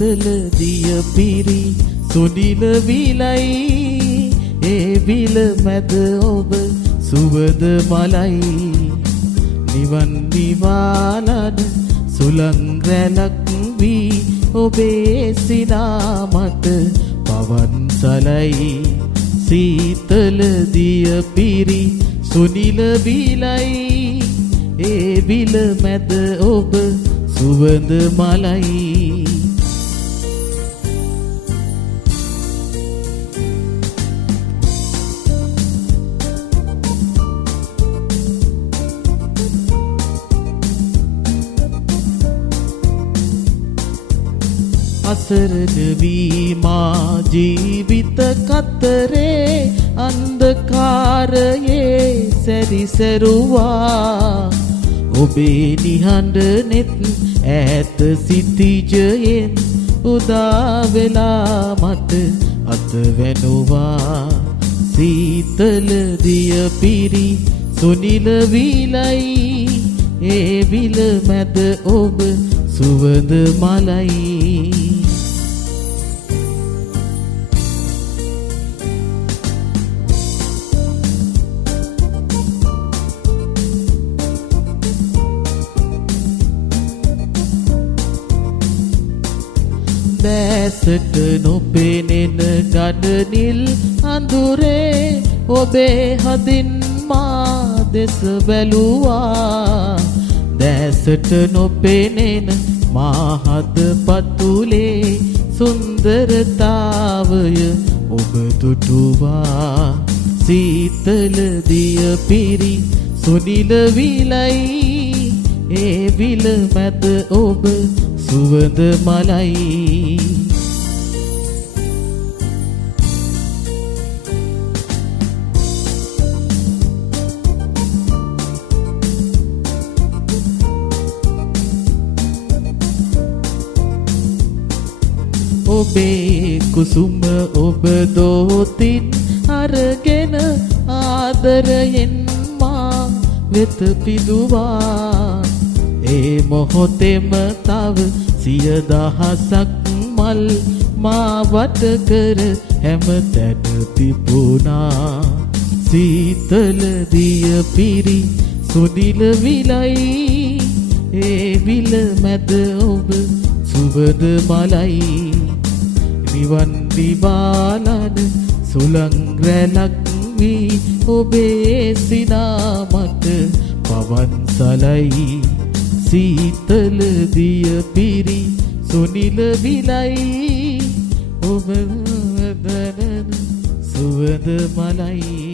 සීතල දිය පිරි සුනිල විලයි ඒ විල මැද ඔබ සුවඳ මලයි නිවන් දිවාලන සුලං රැලක් වී ඔබේ සිනා මත පවන් සලයි සීතල දිය පිරි සුනිල විලයි ඒ විල මැද ඔබ සුවඳ මලයි අසරණ වී මා ජීවිත කතරේ අන්ධකාරයේ සැරිසරුවා ඔබේ නිහඬ නෙත් ඈත සිටිජයෙන් උදා වෙලා මට අත වැනුවා සීතල දිය පිරි සුනිල විලයි ඒ විල මැද ඔබ සුවඳ මලයි දැසට නොපෙනෙන ගඩනිල් අඳුරේ ඔබේ හදින් මා දෙස බැලුවා දැසට නොපෙනෙන මා හද පතුලේ සුන්දරතාවය ඔබ දුටුවා සීතල දිය පිරි සුනිල විලයි ඒ විල මැද ඔබ සුවඳ මලයි ඔබේ කුසුම ඔබ දෝතින් අරගෙන ආදරයෙන් මා වෙත පිදුවා ඒ මොහොතෙම තව 100,000ක් මල් මා වට කර හැමතැන තිබුණා සීතල දිය පිරි සුනිල විලයි ඒ විල මැද ඔබ සුවඳ මලයි නිවන් දිවාලන සුලං රැලක් වී ඔබේ සිනා මත පවන් සලයි සීතල දිය පිරි සුනිල විලයි ඔබ දනන සුවඳ මලයි